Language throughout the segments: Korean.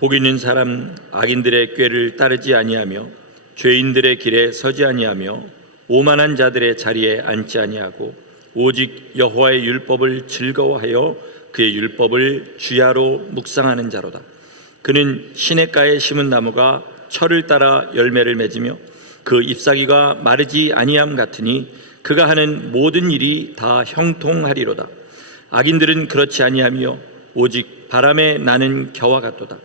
복 있는 사람 악인들의 꾀를 따르지 아니하며 죄인들의 길에 서지 아니하며 오만한 자들의 자리에 앉지 아니하고 오직 여호와의 율법을 즐거워하여 그의 율법을 주야로 묵상하는 자로다. 그는 시냇가에 심은 나무가 철을 따라 열매를 맺으며 그 잎사귀가 마르지 아니함 같으니 그가 하는 모든 일이 다 형통하리로다. 악인들은 그렇지 아니하며 오직 바람에 나는 겨와 같도다.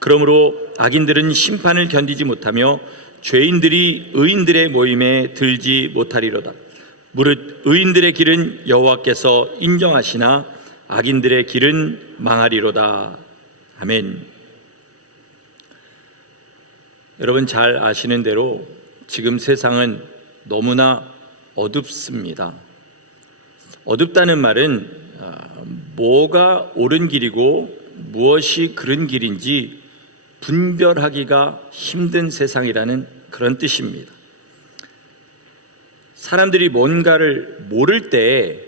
그러므로 악인들은 심판을 견디지 못하며 죄인들이 의인들의 모임에 들지 못하리로다. 무릇 의인들의 길은 여호와께서 인정하시나 악인들의 길은 망하리로다. 아멘. 여러분 잘 아시는 대로 지금 세상은 너무나 어둡습니다. 어둡다는 말은 뭐가 옳은 길이고 무엇이 그른 길인지 분별하기가 힘든 세상이라는 그런 뜻입니다. 사람들이 뭔가를 모를 때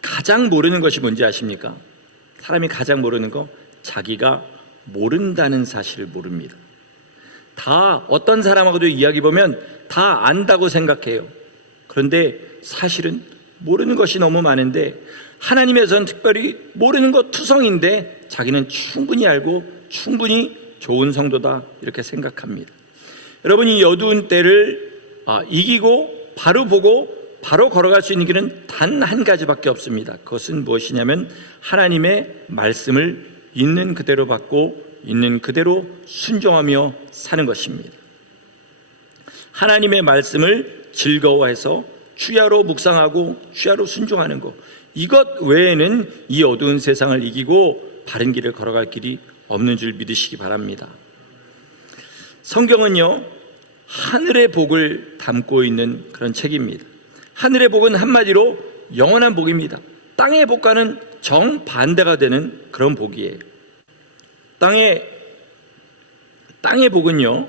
가장 모르는 것이 뭔지 아십니까? 사람이 가장 모르는 거, 자기가 모른다는 사실을 모릅니다. 다 어떤 사람하고도 이야기 보면 다 안다고 생각해요. 그런데 사실은 모르는 것이 너무 많은데 하나님에서는 특별히 모르는 것 투성인데 자기는 충분히 알고 충분히 좋은 성도다 이렇게 생각합니다. 여러분이 어두운 때를 이기고 바로 보고 바로 걸어갈 수 있는 길은 단 한 가지밖에 없습니다. 그것은 무엇이냐면 하나님의 말씀을 있는 그대로 받고 있는 그대로 순종하며 사는 것입니다. 하나님의 말씀을 즐거워해서 주야로 묵상하고 주야로 순종하는 것, 이것 외에는 이 어두운 세상을 이기고 바른 길을 걸어갈 길이 없는 줄 믿으시기 바랍니다. 성경은요, 하늘의 복을 담고 있는 그런 책입니다. 하늘의 복은 한마디로 영원한 복입니다. 땅의 복과는 정반대가 되는 그런 복이에요. 땅의 복은요,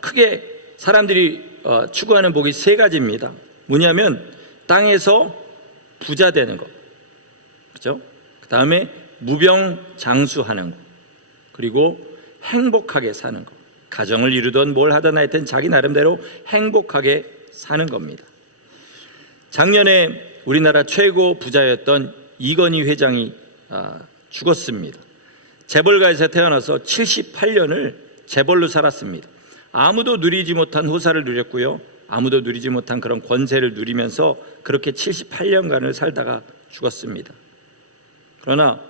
크게 사람들이 추구하는 복이 세 가지입니다. 뭐냐면 땅에서 부자 되는 것, 그렇죠? 그 다음에 무병장수하는 것, 그리고 행복하게 사는 것. 가정을 이루든 뭘 하든 하여튼 자기 나름대로 행복하게 사는 겁니다. 작년에 우리나라 최고 부자였던 이건희 회장이 죽었습니다. 재벌가에서 태어나서 78년을 재벌로 살았습니다. 아무도 누리지 못한 호사를 누렸고요, 아무도 누리지 못한 그런 권세를 누리면서 그렇게 78년간을 살다가 죽었습니다. 그러나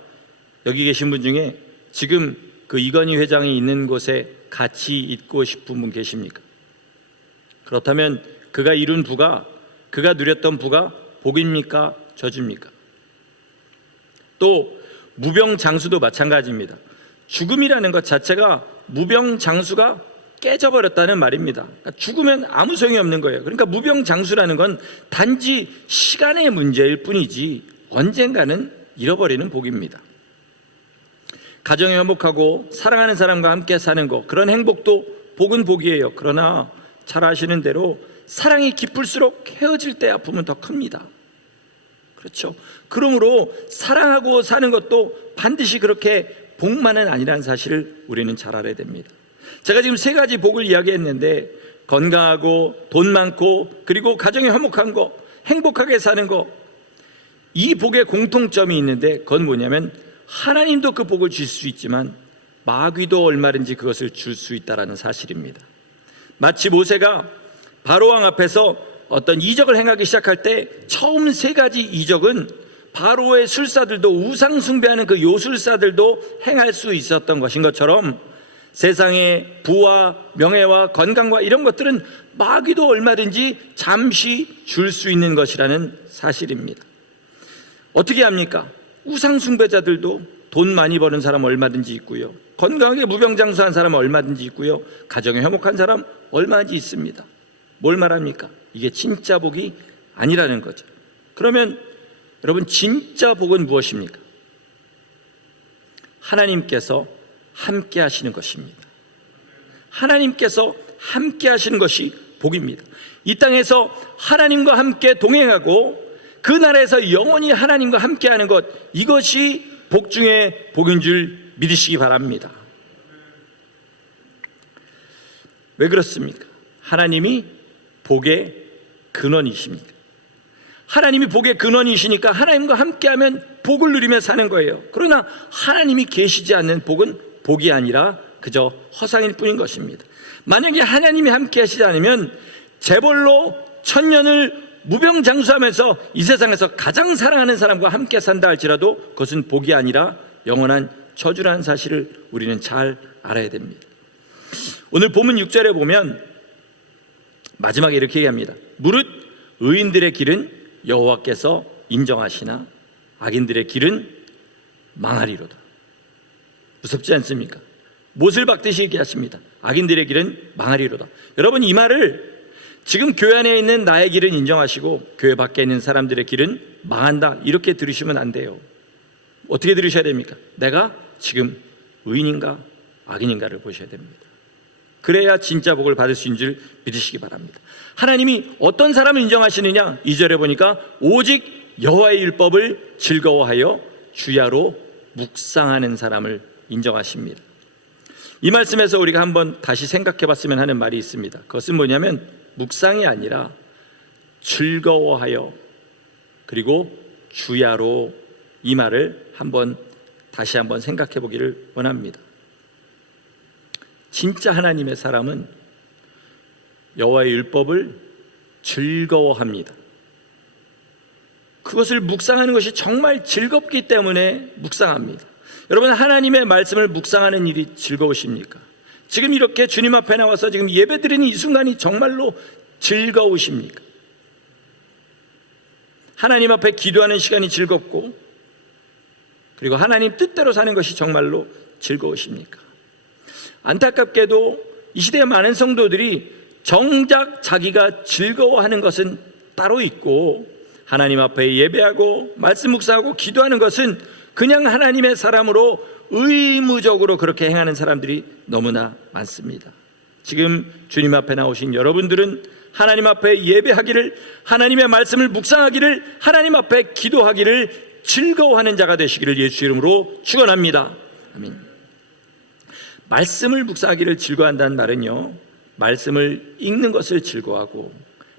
여기 계신 분 중에 지금 그 이건희 회장이 있는 곳에 같이 있고 싶은 분 계십니까? 그렇다면 그가 이룬 부가, 그가 누렸던 부가 복입니까? 저주입니까? 또 무병장수도 마찬가지입니다. 죽음이라는 것 자체가 무병장수가 깨져버렸다는 말입니다. 그러니까 죽으면 아무 소용이 없는 거예요. 그러니까 무병장수라는 건 단지 시간의 문제일 뿐이지 언젠가는 잃어버리는 복입니다. 가정이 화목하고 사랑하는 사람과 함께 사는 것, 그런 행복도 복은 복이에요. 그러나 잘 아시는 대로 사랑이 깊을수록 헤어질 때 아픔은 더 큽니다. 그렇죠? 그러므로 사랑하고 사는 것도 반드시 그렇게 복만은 아니라는 사실을 우리는 잘 알아야 됩니다. 제가 지금 세 가지 복을 이야기했는데 건강하고 돈 많고 그리고 가정이 화목한 거, 행복하게 사는 거, 이 복의 공통점이 있는데 그건 뭐냐면 하나님도 그 복을 줄 수 있지만 마귀도 얼마든지 그것을 줄 수 있다는 사실입니다. 마치 모세가 바로왕 앞에서 어떤 이적을 행하기 시작할 때 처음 세 가지 이적은 바로의 술사들도, 우상 숭배하는 그 요술사들도 행할 수 있었던 것인 것처럼 세상의 부와 명예와 건강과 이런 것들은 마귀도 얼마든지 잠시 줄 수 있는 것이라는 사실입니다. 어떻게 합니까? 우상 숭배자들도 돈 많이 버는 사람 얼마든지 있고요, 건강하게 무병장수한 사람 얼마든지 있고요, 가정이 화목한 사람 얼마든지 있습니다. 뭘 말합니까? 이게 진짜 복이 아니라는 거죠. 그러면 여러분, 진짜 복은 무엇입니까? 하나님께서 함께 하시는 것입니다. 하나님께서 함께 하시는 것이 복입니다. 이 땅에서 하나님과 함께 동행하고 그 나라에서 영원히 하나님과 함께 하는 것, 이것이 복 중에 복인 줄 믿으시기 바랍니다. 왜 그렇습니까? 하나님이 복의 근원이십니까? 하나님이 복의 근원이시니까 하나님과 함께하면 복을 누리며 사는 거예요. 그러나 하나님이 계시지 않는 복은 복이 아니라 그저 허상일 뿐인 것입니다. 만약에 하나님이 함께 하시지 않으면 재벌로 천년을 무병장수하면서 이 세상에서 가장 사랑하는 사람과 함께 산다 할지라도 그것은 복이 아니라 영원한 저주라는 사실을 우리는 잘 알아야 됩니다. 오늘 본문 6절에 보면 마지막에 이렇게 얘기합니다. 무릇 의인들의 길은 여호와께서 인정하시나 악인들의 길은 망하리로다. 무섭지 않습니까? 못을 박듯이 얘기하십니다. 악인들의 길은 망하리로다. 여러분, 이 말을 지금 교회 안에 있는 나의 길은 인정하시고 교회 밖에 있는 사람들의 길은 망한다, 이렇게 들으시면 안 돼요. 어떻게 들으셔야 됩니까? 내가 지금 의인인가 악인인가를 보셔야 됩니다. 그래야 진짜 복을 받을 수 있는 줄 믿으시기 바랍니다. 하나님이 어떤 사람을 인정하시느냐? 2절에 보니까 오직 여호와의 율법을 즐거워하여 주야로 묵상하는 사람을 인정하십니다. 이 말씀에서 우리가 한번 다시 생각해 봤으면 하는 말이 있습니다. 그것은 뭐냐면 묵상이 아니라 즐거워하여 그리고 주야로, 이 말을 다시 한번 생각해 보기를 원합니다. 진짜 하나님의 사람은 여호와의 율법을 즐거워합니다. 그것을 묵상하는 것이 정말 즐겁기 때문에 묵상합니다. 여러분, 하나님의 말씀을 묵상하는 일이 즐거우십니까? 지금 이렇게 주님 앞에 나와서 지금 예배드리는 이 순간이 정말로 즐거우십니까? 하나님 앞에 기도하는 시간이 즐겁고 그리고 하나님 뜻대로 사는 것이 정말로 즐거우십니까? 안타깝게도 이 시대의 많은 성도들이 정작 자기가 즐거워하는 것은 따로 있고 하나님 앞에 예배하고 말씀 묵상하고 기도하는 것은 그냥 하나님의 사람으로 의무적으로 그렇게 행하는 사람들이 너무나 많습니다. 지금 주님 앞에 나오신 여러분들은 하나님 앞에 예배하기를, 하나님의 말씀을 묵상하기를, 하나님 앞에 기도하기를 즐거워하는 자가 되시기를 예수 이름으로 축원합니다. 아멘. 말씀을 묵상하기를 즐거워한다는 말은요, 말씀을 읽는 것을 즐거워하고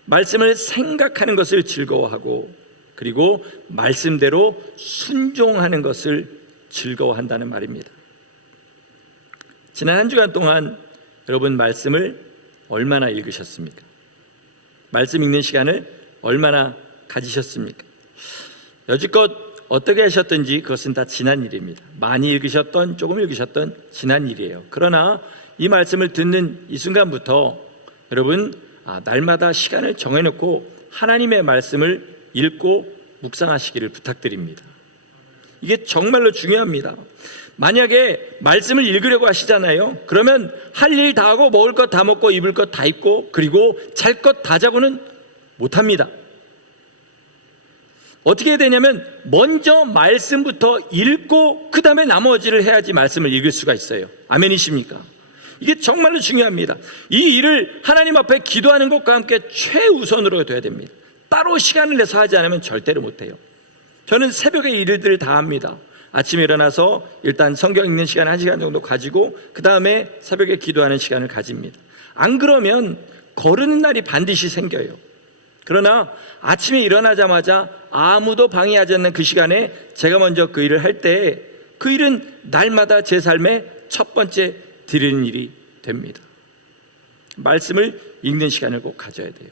말씀을 생각하는 것을 즐거워하고 그리고 말씀대로 순종하는 것을 즐거워한다는 말입니다. 지난 한 주간 동안 여러분 말씀을 얼마나 읽으셨습니까? 말씀 읽는 시간을 얼마나 가지셨습니까? 여지껏 어떻게 하셨든지 그것은 다 지난 일입니다. 많이 읽으셨던 조금 읽으셨던 지난 일이에요. 그러나 이 말씀을 듣는 이 순간부터 여러분 날마다 시간을 정해놓고 하나님의 말씀을 읽고 묵상하시기를 부탁드립니다. 이게 정말로 중요합니다. 만약에 말씀을 읽으려고 하시잖아요. 그러면 할 일 다 하고 먹을 것 다 먹고 입을 것 다 입고 그리고 잘 것 다 자고는 못합니다. 어떻게 해야 되냐면 먼저 말씀부터 읽고 그 다음에 나머지를 해야지 말씀을 읽을 수가 있어요. 아멘이십니까? 이게 정말로 중요합니다. 이 일을 하나님 앞에 기도하는 것과 함께 최우선으로 둬야 됩니다. 따로 시간을 내서 하지 않으면 절대로 못해요. 저는 새벽에 일들을 다 합니다. 아침에 일어나서 일단 성경 읽는 시간 1시간 정도 가지고 그 다음에 새벽에 기도하는 시간을 가집니다. 안 그러면 거르는 날이 반드시 생겨요. 그러나 아침에 일어나자마자 아무도 방해하지 않는 그 시간에 제가 먼저 그 일을 할 때 그 일은 날마다 제 삶의 첫 번째 드리는 일이 됩니다. 말씀을 읽는 시간을 꼭 가져야 돼요.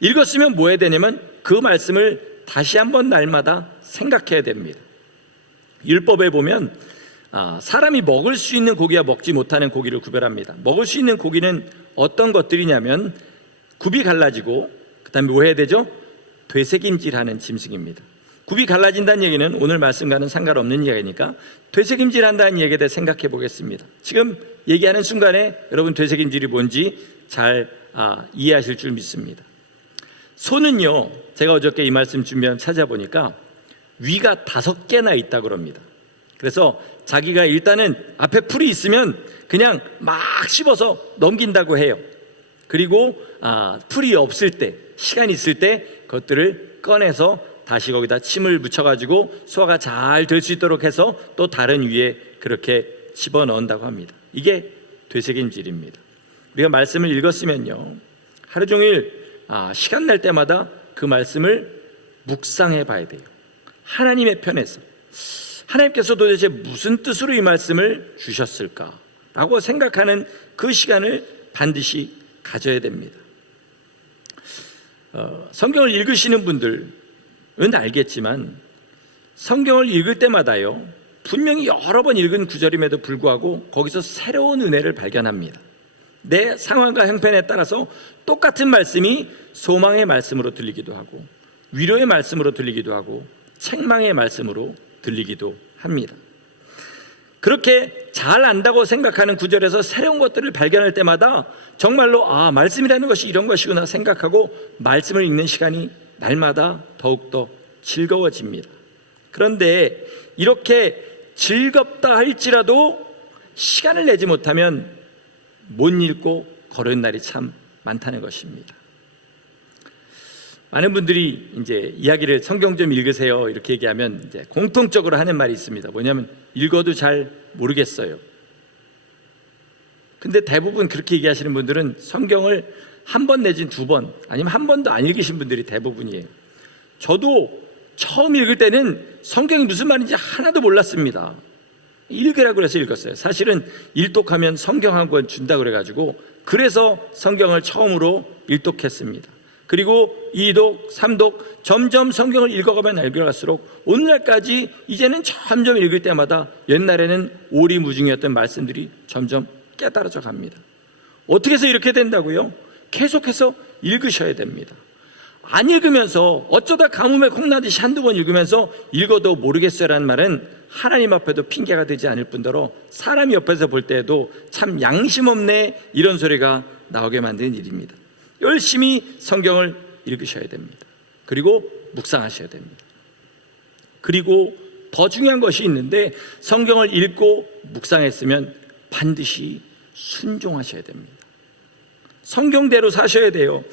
읽었으면 뭐 해야 되냐면 그 말씀을 다시 한번 날마다 생각해야 됩니다. 율법에 보면 사람이 먹을 수 있는 고기와 먹지 못하는 고기를 구별합니다. 먹을 수 있는 고기는 어떤 것들이냐면 굽이 갈라지고 그 다음에 뭐 해야 되죠? 되새김질하는 짐승입니다. 굽이 갈라진다는 얘기는 오늘 말씀과는 상관없는 이야기니까 되새김질한다는 얘기에 대해 생각해 보겠습니다. 지금 얘기하는 순간에 여러분 되새김질이 뭔지 잘 이해하실 줄 믿습니다. 소는요, 제가 어저께 이 말씀 준비한 찾아보니까 위가 5개나 있다고 합니다. 그래서 자기가 일단은 앞에 풀이 있으면 그냥 막 씹어서 넘긴다고 해요. 그리고 풀이 없을 때, 시간이 있을 때 그것들을 꺼내서 다시 거기다 침을 묻혀가지고 소화가 잘 될 수 있도록 해서 또 다른 위에 그렇게 집어넣는다고 합니다. 이게 되새김질입니다. 우리가 말씀을 읽었으면요, 하루 종일 시간 날 때마다 그 말씀을 묵상해 봐야 돼요. 하나님의 편에서 하나님께서 도대체 무슨 뜻으로 이 말씀을 주셨을까 라고 생각하는 그 시간을 반드시 가져야 됩니다. 성경을 읽으시는 분들은 알겠지만 성경을 읽을 때마다요, 분명히 여러 번 읽은 구절임에도 불구하고 거기서 새로운 은혜를 발견합니다. 내 상황과 형편에 따라서 똑같은 말씀이 소망의 말씀으로 들리기도 하고 위로의 말씀으로 들리기도 하고 책망의 말씀으로 들리기도 합니다. 그렇게 잘 안다고 생각하는 구절에서 새로운 것들을 발견할 때마다 정말로 말씀이라는 것이 이런 것이구나 생각하고 말씀을 읽는 시간이 날마다 더욱더 즐거워집니다. 그런데 이렇게 즐겁다 할지라도 시간을 내지 못하면 못 읽고 거르는 날이 참 많다는 것입니다. 많은 분들이 이제 이야기를 성경 좀 읽으세요 이렇게 얘기하면 이제 공통적으로 하는 말이 있습니다. 뭐냐면 읽어도 잘 모르겠어요. 근데 대부분 그렇게 얘기하시는 분들은 성경을 한 번 내진 두 번 아니면 한 번도 안 읽으신 분들이 대부분이에요. 저도 처음 읽을 때는 성경이 무슨 말인지 하나도 몰랐습니다. 읽으라고 그래서 읽었어요. 사실은 일독하면 성경 한 권 준다 그래가지고 그래서 성경을 처음으로 일독했습니다. 그리고 2독, 3독 점점 성경을 읽어가면 읽어갈수록 오늘날까지 이제는 점점 읽을 때마다 옛날에는 오리무중이었던 말씀들이 점점 깨달아져 갑니다. 어떻게 해서 이렇게 된다고요? 계속해서 읽으셔야 됩니다. 안 읽으면서 어쩌다 가뭄에 콩나듯이 한두 번 읽으면서 읽어도 모르겠어요라는 말은 하나님 앞에도 핑계가 되지 않을 뿐더러 사람이 옆에서 볼 때에도 참 양심 없네 이런 소리가 나오게 만드는 일입니다. 열심히 성경을 읽으셔야 됩니다. 그리고 묵상하셔야 됩니다. 그리고 더 중요한 것이 있는데 성경을 읽고 묵상했으면 반드시 순종하셔야 됩니다. 성경대로 사셔야 돼요.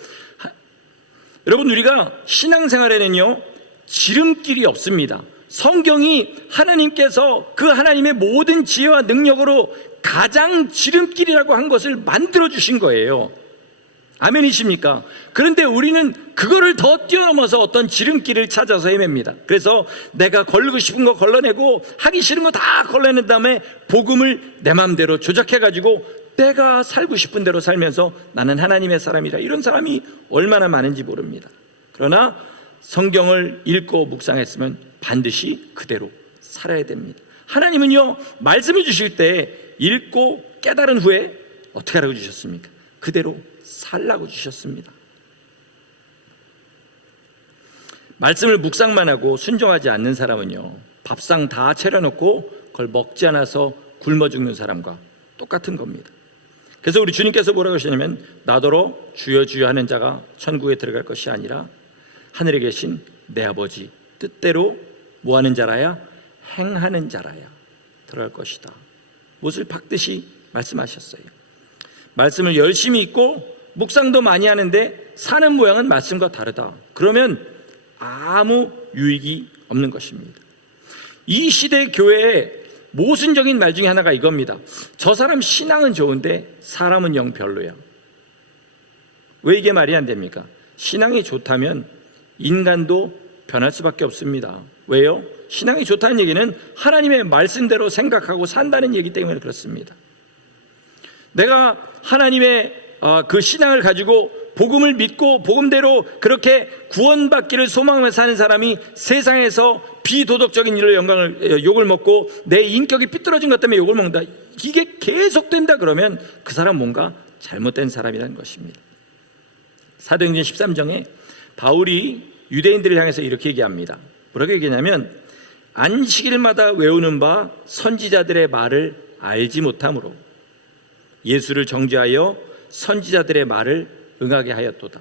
여러분, 우리가 신앙생활에는요 지름길이 없습니다. 성경이 하나님께서 그 하나님의 모든 지혜와 능력으로 가장 지름길이라고 한 것을 만들어 주신 거예요. 아멘이십니까? 그런데 우리는 그거를 더 뛰어넘어서 어떤 지름길을 찾아서 헤맵니다. 그래서 내가 걸르고 싶은 거 걸러내고 하기 싫은 거 다 걸러낸 다음에 복음을 내 마음대로 조작해가지고 내가 살고 싶은 대로 살면서 나는 하나님의 사람이라, 이런 사람이 얼마나 많은지 모릅니다. 그러나 성경을 읽고 묵상했으면 반드시 그대로 살아야 됩니다. 하나님은요 말씀을 주실 때 읽고 깨달은 후에 어떻게 하라고 주셨습니까? 그대로 살라고 주셨습니다. 말씀을 묵상만 하고 순종하지 않는 사람은요 밥상 다 차려놓고 그걸 먹지 않아서 굶어 죽는 사람과 똑같은 겁니다. 그래서 우리 주님께서 뭐라고 하시냐면 나더러 주여 주여 하는 자가 천국에 들어갈 것이 아니라 하늘에 계신 내 아버지 뜻대로 뭐하는 자라야? 행하는 자라야 들어갈 것이다. 못을 박듯이 말씀하셨어요. 말씀을 열심히 읽고 묵상도 많이 하는데 사는 모양은 말씀과 다르다. 그러면 아무 유익이 없는 것입니다. 이 시대 교회에 모순적인 말 중에 하나가 이겁니다. 저 사람 신앙은 좋은데 사람은 영 별로야. 왜 이게 말이 안 됩니까? 신앙이 좋다면 인간도 변할 수밖에 없습니다. 왜요? 신앙이 좋다는 얘기는 하나님의 말씀대로 생각하고 산다는 얘기 때문에 그렇습니다. 내가 하나님의 그 신앙을 가지고 복음을 믿고 복음대로 그렇게 구원받기를 소망하며 사는 사람이 세상에서 비도덕적인 일로 욕을 먹고 내 인격이 삐뚤어진 것 때문에 욕을 먹는다, 이게 계속된다 그러면 그 사람 뭔가 잘못된 사람이라는 것입니다. 사도행전 13장에 바울이 유대인들을 향해서 이렇게 얘기합니다. 뭐라고 얘기하냐면 안식일마다 외우는 바 선지자들의 말을 알지 못함으로 예수를 정죄하여 선지자들의 말을 응하게 하였도다.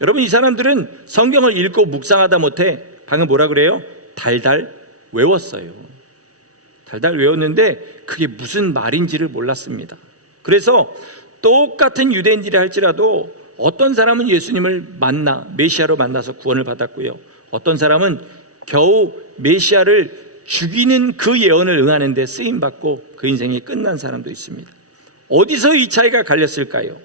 여러분, 이 사람들은 성경을 읽고 묵상하다 못해 방금 뭐라 그래요? 달달 외웠어요. 달달 외웠는데 그게 무슨 말인지를 몰랐습니다. 그래서 똑같은 유대인들이 할지라도 어떤 사람은 예수님을 메시아로 만나서 구원을 받았고요, 어떤 사람은 겨우 메시아를 죽이는 그 예언을 응하는 데 쓰임받고 그 인생이 끝난 사람도 있습니다. 어디서 이 차이가 갈렸을까요?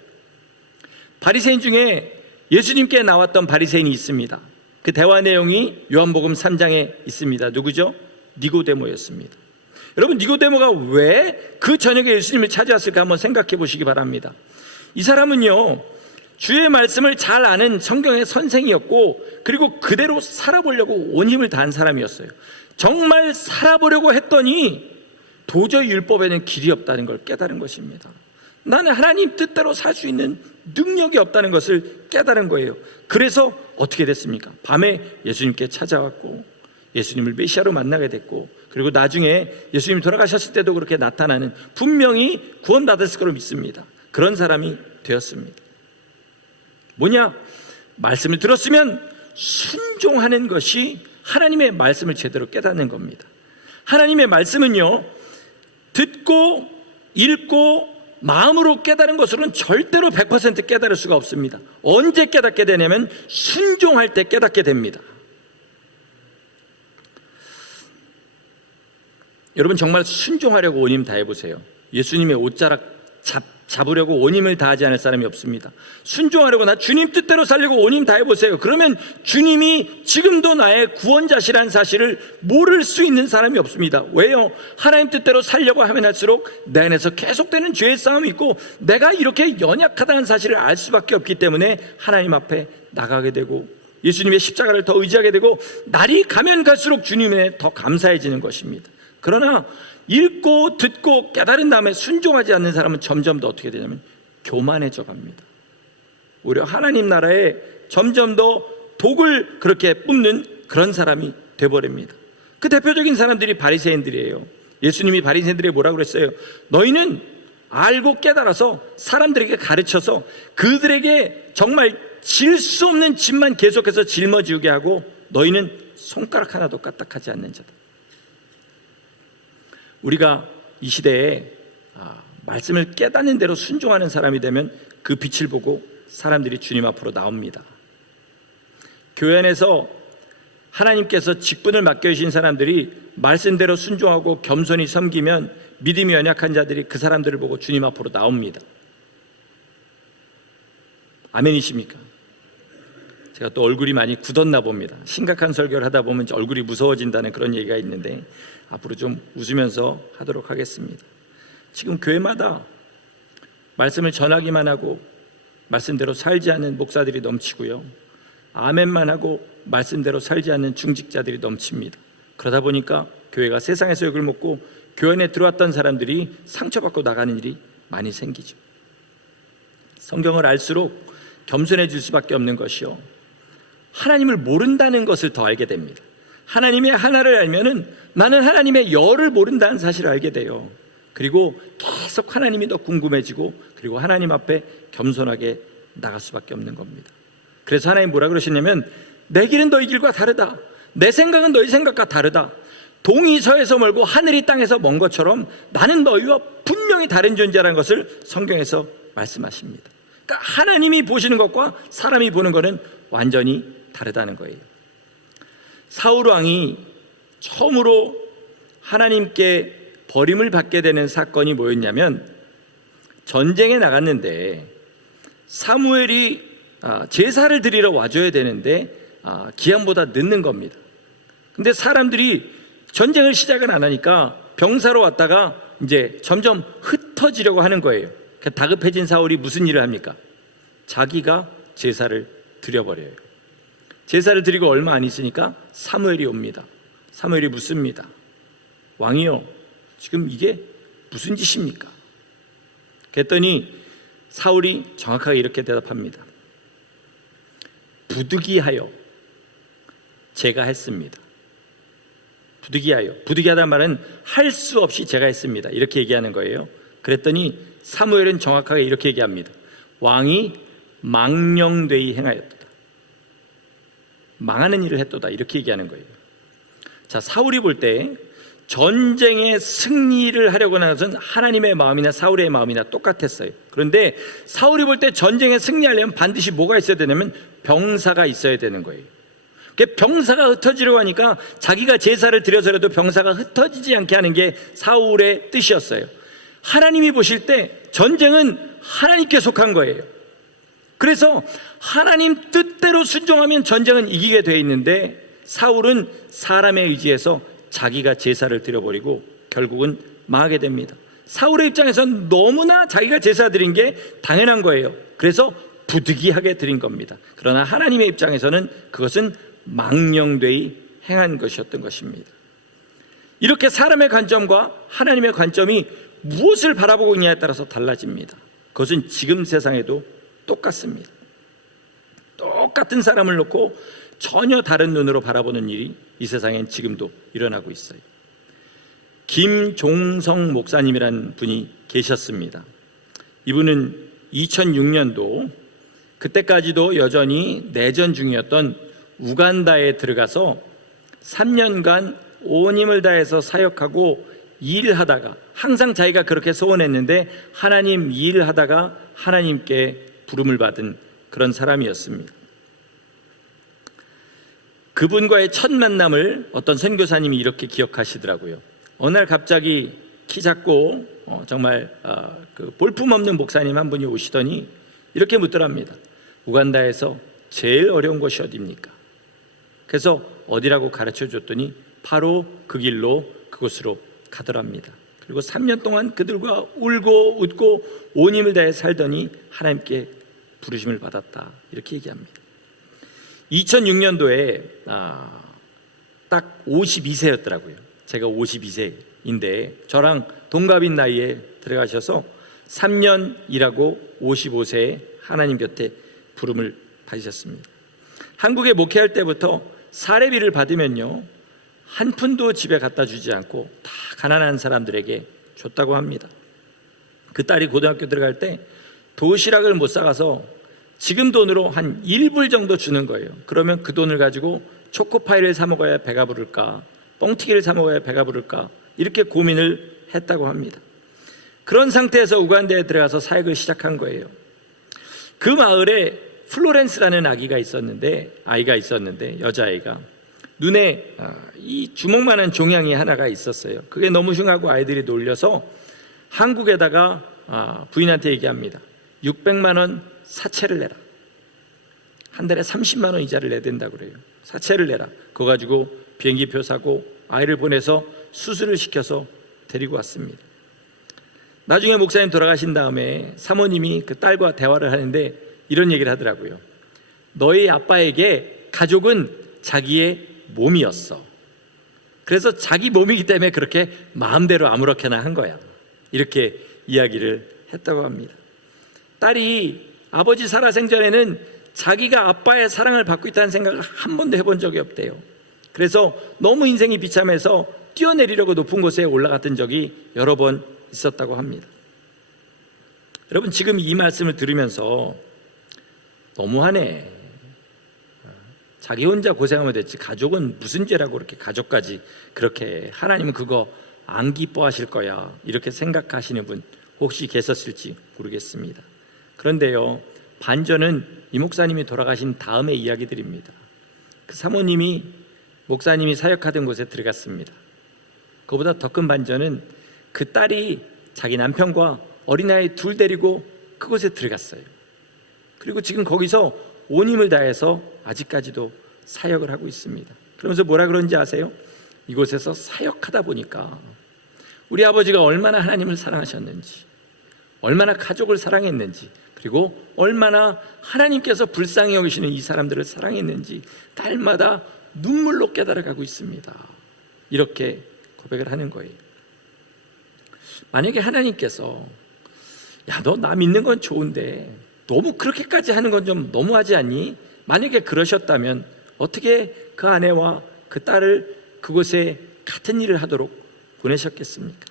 바리새인 중에 예수님께 나왔던 바리새인이 있습니다. 그 대화 내용이 요한복음 3장에 있습니다. 누구죠? 니고데모였습니다. 여러분, 니고데모가 왜 그 저녁에 예수님을 찾아왔을까 한번 생각해 보시기 바랍니다. 이 사람은요, 주의 말씀을 잘 아는 성경의 선생이었고, 그리고 그대로 살아보려고 온 힘을 다한 사람이었어요. 정말 살아보려고 했더니 도저히 율법에는 길이 없다는 걸 깨달은 것입니다. 나는 하나님 뜻대로 살 수 있는 능력이 없다는 것을 깨달은 거예요. 그래서 어떻게 됐습니까? 밤에 예수님께 찾아왔고, 예수님을 메시아로 만나게 됐고, 그리고 나중에 예수님이 돌아가셨을 때도 그렇게 나타나는, 분명히 구원받았을 거로 믿습니다. 그런 사람이 되었습니다. 뭐냐? 말씀을 들었으면 순종하는 것이 하나님의 말씀을 제대로 깨닫는 겁니다. 하나님의 말씀은요, 듣고 읽고 마음으로 깨달은 것으로는 절대로 100% 깨달을 수가 없습니다. 언제 깨닫게 되냐면 순종할 때 깨닫게 됩니다. 여러분, 정말 순종하려고 온 힘 다해보세요. 예수님의 옷자락 잡으려고 온 힘을 다하지 않을 사람이 없습니다. 순종하려고, 나 주님 뜻대로 살려고 온 힘 다해보세요. 그러면 주님이 지금도 나의 구원자시라는 사실을 모를 수 있는 사람이 없습니다. 왜요? 하나님 뜻대로 살려고 하면 할수록 내 안에서 계속되는 죄의 싸움이 있고, 내가 이렇게 연약하다는 사실을 알 수밖에 없기 때문에 하나님 앞에 나가게 되고, 예수님의 십자가를 더 의지하게 되고, 날이 가면 갈수록 주님에 더 감사해지는 것입니다. 그러나 읽고 듣고 깨달은 다음에 순종하지 않는 사람은 점점 더 어떻게 되냐면 교만해져 갑니다. 오히려 하나님 나라에 점점 더 독을 그렇게 뿜는 그런 사람이 돼버립니다. 그 대표적인 사람들이 바리새인들이에요. 예수님이 바리새인들에게 뭐라고 그랬어요? 너희는 알고 깨달아서 사람들에게 가르쳐서 그들에게 정말 질 수 없는 짓만 계속해서 짊어지게 하고, 너희는 손가락 하나도 까딱하지 않는 자다. 우리가 이 시대에 말씀을 깨닫는 대로 순종하는 사람이 되면 그 빛을 보고 사람들이 주님 앞으로 나옵니다. 교회 안에서 하나님께서 직분을 맡겨주신 사람들이 말씀대로 순종하고 겸손히 섬기면 믿음이 연약한 자들이 그 사람들을 보고 주님 앞으로 나옵니다. 아멘이십니까? 제가 또 얼굴이 많이 굳었나 봅니다. 심각한 설교를 하다 보면 얼굴이 무서워진다는 그런 얘기가 있는데, 앞으로 좀 웃으면서 하도록 하겠습니다. 지금 교회마다 말씀을 전하기만 하고 말씀대로 살지 않는 목사들이 넘치고요, 아멘만 하고 말씀대로 살지 않는 중직자들이 넘칩니다. 그러다 보니까 교회가 세상에서 욕을 먹고 교회 안에 들어왔던 사람들이 상처받고 나가는 일이 많이 생기죠. 성경을 알수록 겸손해질 수밖에 없는 것이요, 하나님을 모른다는 것을 더 알게 됩니다. 하나님의 하나를 알면은 나는 하나님의 열을 모른다는 사실을 알게 돼요. 그리고 계속 하나님이 더 궁금해지고, 그리고 하나님 앞에 겸손하게 나갈 수밖에 없는 겁니다. 그래서 하나님 뭐라 그러시냐면, 내 길은 너희 길과 다르다, 내 생각은 너희 생각과 다르다, 동이 서에서 멀고 하늘이 땅에서 먼 것처럼 나는 너희와 분명히 다른 존재라는 것을 성경에서 말씀하십니다. 그러니까 하나님이 보시는 것과 사람이 보는 것은 완전히 다르다는 거예요. 사울 왕이 처음으로 하나님께 버림을 받게 되는 사건이 뭐였냐면, 전쟁에 나갔는데 사무엘이 제사를 드리러 와줘야 되는데 기한보다 늦는 겁니다. 근데 사람들이 전쟁을 시작은 안 하니까 병사로 왔다가 이제 점점 흩어지려고 하는 거예요. 그러니까 다급해진 사울이 무슨 일을 합니까? 자기가 제사를 드려버려요. 제사를 드리고 얼마 안 있으니까 사무엘이 옵니다. 사무엘이 묻습니다. 왕이요, 지금 이게 무슨 짓입니까? 그랬더니 사울이 정확하게 이렇게 대답합니다. 부득이하여 제가 했습니다. 부득이하여, 부득이하다는 말은 할 수 없이 제가 했습니다, 이렇게 얘기하는 거예요. 그랬더니 사무엘은 정확하게 이렇게 얘기합니다. 왕이 망령되이 행하였다, 망하는 일을 했도다, 이렇게 얘기하는 거예요. 자, 사울이 볼 때 전쟁의 승리를 하려고 하는 것은 하나님의 마음이나 사울의 마음이나 똑같았어요. 그런데 사울이 볼 때 전쟁에 승리하려면 반드시 뭐가 있어야 되냐면 병사가 있어야 되는 거예요. 병사가 흩어지려고 하니까 자기가 제사를 드려서라도 병사가 흩어지지 않게 하는 게 사울의 뜻이었어요. 하나님이 보실 때 전쟁은 하나님께 속한 거예요. 그래서 하나님 뜻대로 순종하면 전쟁은 이기게 돼 있는데, 사울은 사람에 의지해서 자기가 제사를 드려버리고 결국은 망하게 됩니다. 사울의 입장에서는 너무나 자기가 제사 드린 게 당연한 거예요. 그래서 부득이하게 드린 겁니다. 그러나 하나님의 입장에서는 그것은 망령되이 행한 것이었던 것입니다. 이렇게 사람의 관점과 하나님의 관점이 무엇을 바라보고 있냐에 따라서 달라집니다. 그것은 지금 세상에도 똑같습니다. 똑같은 사람을 놓고 전혀 다른 눈으로 바라보는 일이 이 세상엔 지금도 일어나고 있어요. 김종성 목사님이라는 분이 계셨습니다. 이분은 2006년도 그때까지도 여전히 내전 중이었던 우간다에 들어가서 3년간 온 힘을 다해서 사역하고 일하다가, 항상 자기가 그렇게 소원했는데 하나님 일하다가 하나님께 부름을 받은 그런 사람이었습니다. 그분과의 첫 만남을 어떤 선교사님이 이렇게 기억하시더라고요. 어느 날 갑자기 키 작고 정말 그 볼품없는 목사님 한 분이 오시더니 이렇게 묻더랍니다. 우간다에서 제일 어려운 곳이 어디입니까? 그래서 어디라고 가르쳐 줬더니 바로 그 길로, 그곳으로 가더랍니다. 그리고 3년 동안 그들과 울고 웃고 온 힘을 다해 살더니 하나님께 부르심을 받았다, 이렇게 얘기합니다. 2006년도에 딱 52세였더라고요. 제가 52세인데 저랑 동갑인 나이에 들어가셔서 3년 일하고 55세에 하나님 곁에 부름을 받으셨습니다. 한국에 목회할 때부터 사례비를 받으면요, 한 푼도 집에 갖다 주지 않고 다 가난한 사람들에게 줬다고 합니다. 그 딸이 고등학교 들어갈 때 도시락을 못 사가서 지금 돈으로 한 1불 정도 주는 거예요. 그러면 그 돈을 가지고 초코파이를 사 먹어야 배가 부를까, 뻥튀기를 사 먹어야 배가 부를까, 이렇게 고민을 했다고 합니다. 그런 상태에서 우간다에 들어가서 사역을 시작한 거예요. 그 마을에 플로렌스라는 아이가 있었는데 여자아이가 눈에 이 주먹만한 종양이 하나가 있었어요. 그게 너무 흉하고 아이들이 놀려서 한국에다가 부인한테 얘기합니다. 600만 원 사채를 내라. 한 달에 30만 원 이자를 내야 된다고 그래요. 사채를 내라. 그거 가지고 비행기표 사고 아이를 보내서 수술을 시켜서 데리고 왔습니다. 나중에 목사님 돌아가신 다음에 사모님이 그 딸과 대화를 하는데 이런 얘기를 하더라고요. 너희 아빠에게 가족은 자기의 몸이었어. 그래서 자기 몸이기 때문에 그렇게 마음대로 아무렇게나 한 거야. 이렇게 이야기를 했다고 합니다. 딸이 아버지 살아생전에는 자기가 아빠의 사랑을 받고 있다는 생각을 한 번도 해본 적이 없대요. 그래서 너무 인생이 비참해서 뛰어내리려고 높은 곳에 올라갔던 적이 여러 번 있었다고 합니다. 여러분, 지금 이 말씀을 들으면서 너무하네, 자기 혼자 고생하면 됐지 가족은 무슨 죄라고 그렇게 가족까지 그렇게, 하나님은 그거 안 기뻐하실 거야, 이렇게 생각하시는 분 혹시 계셨을지 모르겠습니다. 그런데요, 반전은 이 목사님이 돌아가신 다음의 이야기들입니다. 그 사모님이 목사님이 사역하던 곳에 들어갔습니다. 그보다 더 큰 반전은 그 딸이 자기 남편과 어린아이 둘 데리고 그곳에 들어갔어요. 그리고 지금 거기서 온 힘을 다해서 아직까지도 사역을 하고 있습니다. 그러면서 뭐라 그런지 아세요? 이곳에서 사역하다 보니까 우리 아버지가 얼마나 하나님을 사랑하셨는지, 얼마나 가족을 사랑했는지, 그리고 얼마나 하나님께서 불쌍히 여기시는 이 사람들을 사랑했는지 딸마다 눈물로 깨달아가고 있습니다. 이렇게 고백을 하는 거예요. 만약에 하나님께서 야, 너 나 믿는 건 좋은데 너무 그렇게까지 하는 건 좀 너무하지 않니? 만약에 그러셨다면 어떻게 그 아내와 그 딸을 그곳에 같은 일을 하도록 보내셨겠습니까?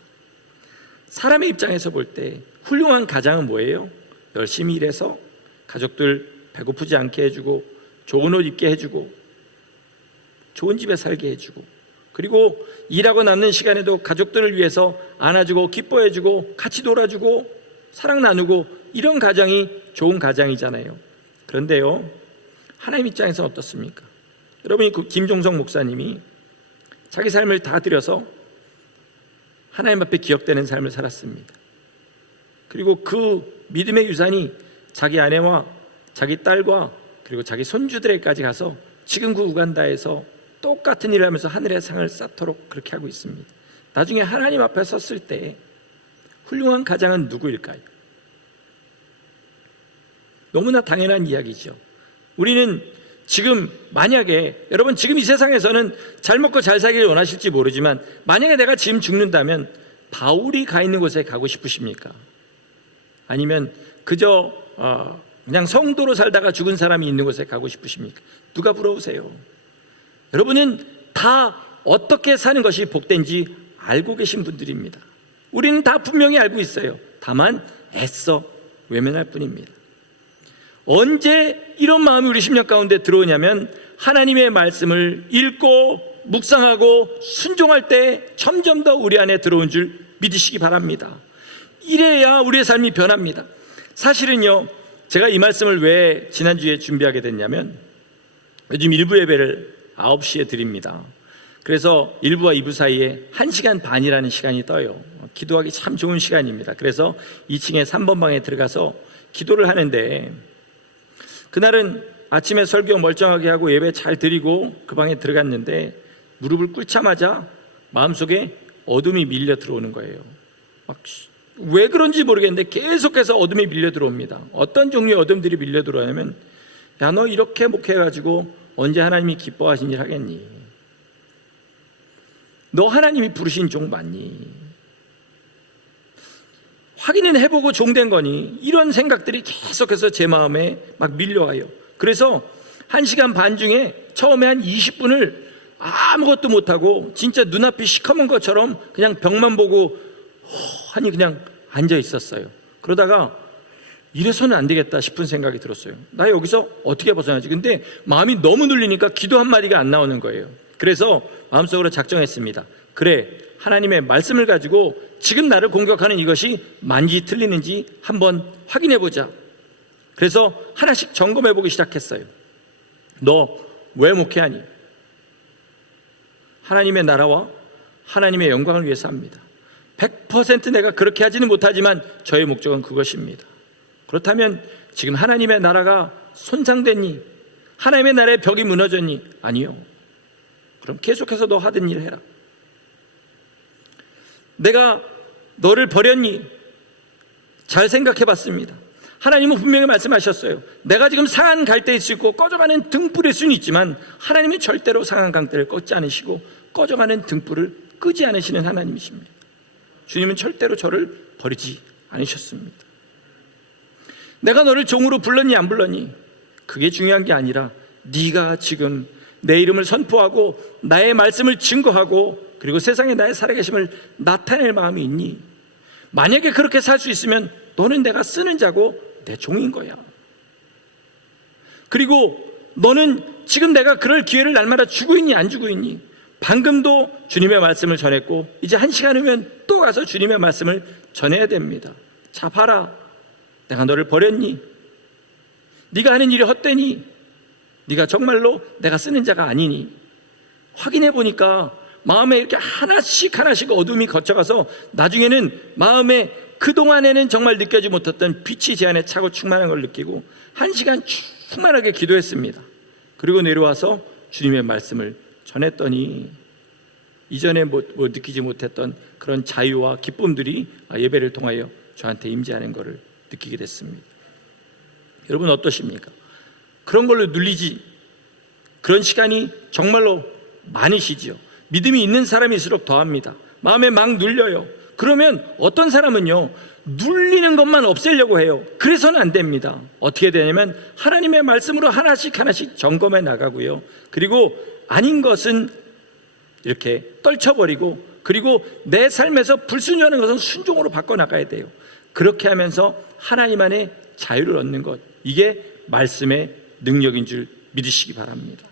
사람의 입장에서 볼 때 훌륭한 가장은 뭐예요? 열심히 일해서 가족들 배고프지 않게 해주고, 좋은 옷 입게 해주고, 좋은 집에 살게 해주고, 그리고 일하고 남는 시간에도 가족들을 위해서 안아주고 기뻐해주고 같이 놀아주고 사랑 나누고, 이런 가장이 좋은 가장이잖아요. 그런데요, 하나님 입장에서는 어떻습니까? 여러분이 그 김종성 목사님이 자기 삶을 다 들여서 하나님 앞에 기억되는 삶을 살았습니다. 그리고 그 믿음의 유산이 자기 아내와 자기 딸과 그리고 자기 손주들에게까지 가서 지금 그 우간다에서 똑같은 일을 하면서 하늘의 상을 쌓도록 그렇게 하고 있습니다. 나중에 하나님 앞에 섰을 때 훌륭한 가장은 누구일까요? 너무나 당연한 이야기죠. 우리는 지금 만약에 여러분 지금 이 세상에서는 잘 먹고 잘 살기를 원하실지 모르지만 만약에 내가 지금 죽는다면 바울이 가 있는 곳에 가고 싶으십니까? 아니면 그저 그냥 성도로 살다가 죽은 사람이 있는 곳에 가고 싶으십니까? 누가 부러우세요? 여러분은 다 어떻게 사는 것이 복된지 알고 계신 분들입니다. 우리는 다 분명히 알고 있어요. 다만 애써 외면할 뿐입니다. 언제 이런 마음이 우리 심령 가운데 들어오냐면 하나님의 말씀을 읽고 묵상하고 순종할 때 점점 더 우리 안에 들어온 줄 믿으시기 바랍니다. 이래야 우리의 삶이 변합니다. 사실은요, 제가 이 말씀을 왜 지난주에 준비하게 됐냐면 요즘 1부 예배를 9시에 드립니다. 그래서 1부와 2부 사이에 1시간 반이라는 시간이 떠요. 기도하기 참 좋은 시간입니다. 그래서 2층에 3번 방에 들어가서 기도를 하는데 그날은 아침에 설교 멀쩡하게 하고 예배 잘 드리고 그 방에 들어갔는데 무릎을 꿇자마자 마음속에 어둠이 밀려 들어오는 거예요. 왜 그런지 모르겠는데 계속해서 어둠이 밀려 들어옵니다. 어떤 종류의 어둠들이 밀려 들어오냐면 야, 너 이렇게 목회해가지고 언제 하나님이 기뻐하신 일 하겠니? 너 하나님이 부르신 종 맞니? 확인은 해보고 종된 거니? 이런 생각들이 계속해서 제 마음에 막 밀려와요. 그래서 1시간 반 중에 처음에 한 20분을 아무것도 못하고 진짜 눈앞이 시커먼 것처럼 그냥 벽만 보고 하니 그냥 앉아 있었어요. 그러다가 이래서는 안 되겠다 싶은 생각이 들었어요. 나 여기서 어떻게 벗어나지? 근데 마음이 너무 눌리니까 기도 한마디가 안 나오는 거예요. 그래서 마음속으로 작정했습니다. 그래, 하나님의 말씀을 가지고 지금 나를 공격하는 이것이 맞는지 틀리는지 한번 확인해보자. 그래서 하나씩 점검해보기 시작했어요. 너 왜 목회하니? 하나님의 나라와 하나님의 영광을 위해서 합니다. 100% 내가 그렇게 하지는 못하지만 저의 목적은 그것입니다. 그렇다면 지금 하나님의 나라가 손상됐니? 하나님의 나라의 벽이 무너졌니? 아니요. 그럼 계속해서 너 하던 일 해라. 내가 너를 버렸니? 잘 생각해 봤습니다. 하나님은 분명히 말씀하셨어요. 내가 지금 상한 갈대일 수 있고 꺼져가는 등불일 수는 있지만 하나님은 절대로 상한 강대를 꺾지 않으시고 꺼져가는 등불을 끄지 않으시는 하나님이십니다. 주님은 절대로 저를 버리지 않으셨습니다. 내가 너를 종으로 불렀니 안 불렀니? 그게 중요한 게 아니라 네가 지금 내 이름을 선포하고 나의 말씀을 증거하고 그리고 세상에 나의 살아계심을 나타낼 마음이 있니? 만약에 그렇게 살 수 있으면 너는 내가 쓰는 자고 내 종인 거야. 그리고 너는 지금 내가 그럴 기회를 날마다 주고 있니 안 주고 있니? 방금도 주님의 말씀을 전했고 이제 1시간 후면 또 가서 주님의 말씀을 전해야 됩니다. 자, 봐라. 내가 너를 버렸니? 네가 하는 일이 헛되니? 네가 정말로 내가 쓰는 자가 아니니? 확인해 보니까 마음에 이렇게 하나씩 하나씩 어둠이 거쳐가서 나중에는 마음에 그동안에는 정말 느끼지 못했던 빛이 제 안에 차고 충만한 걸 느끼고 1시간 충만하게 기도했습니다. 그리고 내려와서 주님의 말씀을 전했더니 이전에 느끼지 못했던 그런 자유와 기쁨들이 예배를 통하여 저한테 임재하는 것을 느끼게 됐습니다. 여러분 어떠십니까? 그런 걸로 눌리지, 그런 시간이 정말로 많으시지요. 믿음이 있는 사람일수록 더합니다. 마음에 막 눌려요. 그러면 어떤 사람은요, 눌리는 것만 없애려고 해요. 그래서는 안 됩니다. 어떻게 되냐면 하나님의 말씀으로 하나씩 하나씩 점검해 나가고요. 그리고 아닌 것은 이렇게 떨쳐버리고 그리고 내 삶에서 불순종하는 것은 순종으로 바꿔나가야 돼요. 그렇게 하면서 하나님 안에 자유를 얻는 것, 이게 말씀의 능력인 줄 믿으시기 바랍니다.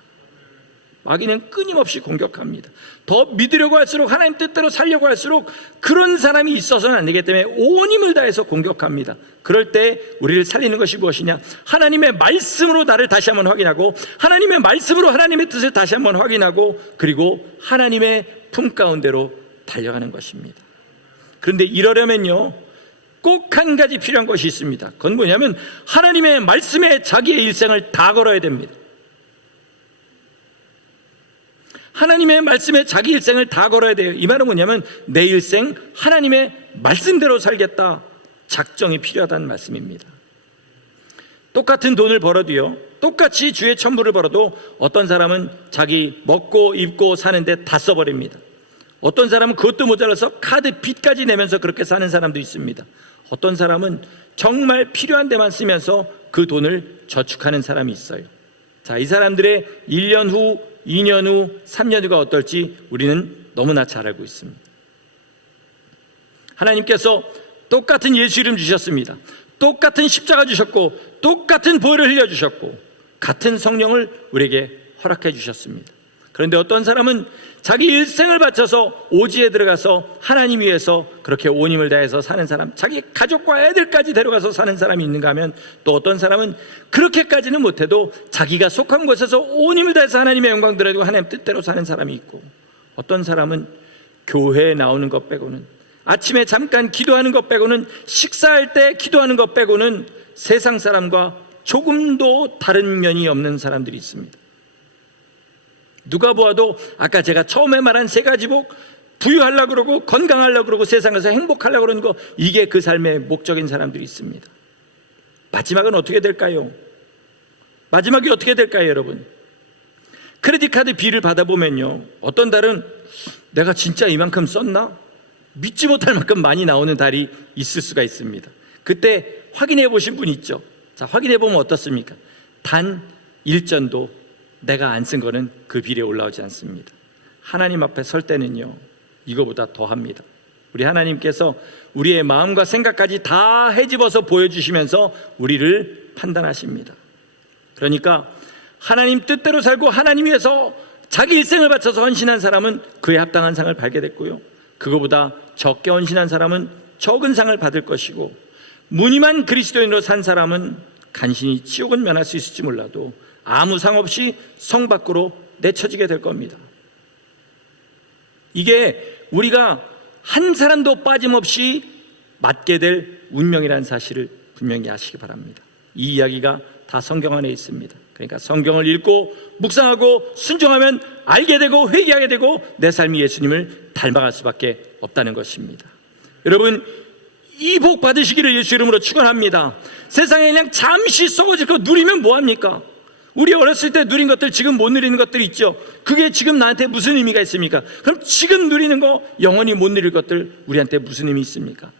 마귀는 끊임없이 공격합니다. 더 믿으려고 할수록 하나님 뜻대로 살려고 할수록 그런 사람이 있어서는 안 되기 때문에 온 힘을 다해서 공격합니다. 그럴 때 우리를 살리는 것이 무엇이냐? 하나님의 말씀으로 나를 다시 한번 확인하고 하나님의 말씀으로 하나님의 뜻을 다시 한번 확인하고 그리고 하나님의 품 가운데로 달려가는 것입니다. 그런데 이러려면요, 꼭 한 가지 필요한 것이 있습니다. 그건 뭐냐면 하나님의 말씀에 자기의 일생을 다 걸어야 됩니다. 하나님의 말씀에 자기 일생을 다 걸어야 돼요. 이 말은 뭐냐면 내 일생 하나님의 말씀대로 살겠다, 작정이 필요하다는 말씀입니다. 똑같은 돈을 벌어도요, 똑같이 주의 천부를 벌어도 어떤 사람은 자기 먹고 입고 사는데 다 써버립니다. 어떤 사람은 그것도 모자라서 카드 빚까지 내면서 그렇게 사는 사람도 있습니다. 어떤 사람은 정말 필요한 데만 쓰면서 그 돈을 저축하는 사람이 있어요. 자, 이 사람들의 1년 후, 2년 후, 3년 후가 어떨지 우리는 너무나 잘 알고 있습니다. 하나님께서 똑같은 예수 이름 주셨습니다. 똑같은 십자가 주셨고, 똑같은 보혈을 흘려주셨고, 같은 성령을 우리에게 허락해 주셨습니다. 그런데 어떤 사람은 자기 일생을 바쳐서 오지에 들어가서 하나님 위해서 그렇게 온 힘을 다해서 사는 사람, 자기 가족과 애들까지 데려가서 사는 사람이 있는가 하면, 또 어떤 사람은 그렇게까지는 못해도 자기가 속한 곳에서 온 힘을 다해서 하나님의 영광 드리고 하나님 뜻대로 사는 사람이 있고, 어떤 사람은 교회에 나오는 것 빼고는, 아침에 잠깐 기도하는 것 빼고는, 식사할 때 기도하는 것 빼고는 세상 사람과 조금도 다른 면이 없는 사람들이 있습니다. 누가 보아도 아까 제가 처음에 말한 세 가지 복, 부유하려고 그러고 건강하려고 그러고 세상에서 행복하려고 그러는 거, 이게 그 삶의 목적인 사람들이 있습니다. 마지막은 어떻게 될까요? 마지막이 어떻게 될까요, 여러분? 크레딧 카드 비를 받아보면요, 어떤 달은 내가 진짜 이만큼 썼나? 믿지 못할 만큼 많이 나오는 달이 있을 수가 있습니다. 그때 확인해 보신 분 있죠? 자, 확인해 보면 어떻습니까? 단 1전도 내가 안 쓴 거는 그 비례에 올라오지 않습니다. 하나님 앞에 설 때는요, 이거보다 더합니다. 우리 하나님께서 우리의 마음과 생각까지 다 헤집어서 보여주시면서 우리를 판단하십니다. 그러니까 하나님 뜻대로 살고 하나님 위해서 자기 일생을 바쳐서 헌신한 사람은 그에 합당한 상을 받게 됐고요, 그거보다 적게 헌신한 사람은 적은 상을 받을 것이고, 무늬만 그리스도인으로 산 사람은 간신히 지옥은 면할 수 있을지 몰라도 아무 상 없이 성 밖으로 내쳐지게 될 겁니다. 이게 우리가 한 사람도 빠짐없이 맞게 될 운명이라는 사실을 분명히 아시기 바랍니다. 이 이야기가 다 성경 안에 있습니다. 그러니까 성경을 읽고 묵상하고 순종하면 알게 되고 회개하게 되고 내 삶이 예수님을 닮아갈 수밖에 없다는 것입니다. 여러분, 이 복 받으시기를 예수 이름으로 축원합니다. 세상에 그냥 잠시 썩어질 거 누리면 뭐합니까? 우리 어렸을 때 누린 것들, 지금 못 누리는 것들이 있죠. 그게 지금 나한테 무슨 의미가 있습니까? 그럼 지금 누리는 거, 영원히 못 누릴 것들 우리한테 무슨 의미 있습니까?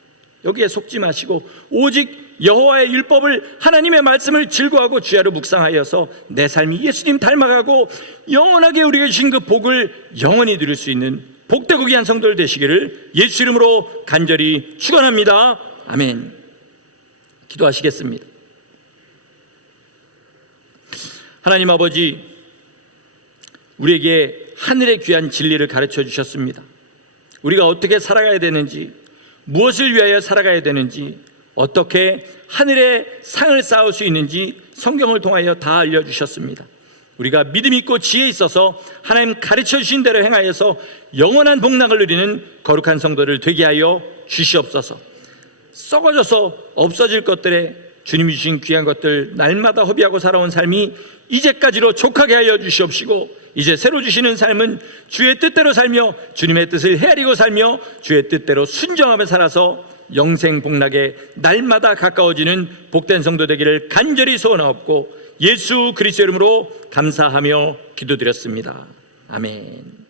여기에 속지 마시고 오직 여호와의 율법을, 하나님의 말씀을 즐거워하고 주야로 묵상하여서 내 삶이 예수님 닮아가고 영원하게 우리에게 주신 그 복을 영원히 누릴 수 있는 복되고 귀한 성도들 되시기를 예수 이름으로 간절히 축원합니다. 아멘. 기도하시겠습니다. 하나님 아버지, 우리에게 하늘의 귀한 진리를 가르쳐 주셨습니다. 우리가 어떻게 살아가야 되는지, 무엇을 위하여 살아가야 되는지, 어떻게 하늘의 상을 쌓을 수 있는지 성경을 통하여 다 알려주셨습니다. 우리가 믿음 있고 지혜 있어서 하나님 가르쳐 주신 대로 행하여서 영원한 복락을 누리는 거룩한 성도를 되게 하여 주시옵소서. 썩어져서 없어질 것들에 주님이 주신 귀한 것들 날마다 허비하고 살아온 삶이 이제까지로 족하게 하여 주시옵시고, 이제 새로 주시는 삶은 주의 뜻대로 살며 주님의 뜻을 헤아리고 살며 주의 뜻대로 순종하며 살아서 영생 복락에 날마다 가까워지는 복된 성도 되기를 간절히 소원하옵고 예수 그리스도 이름으로 감사하며 기도드렸습니다. 아멘.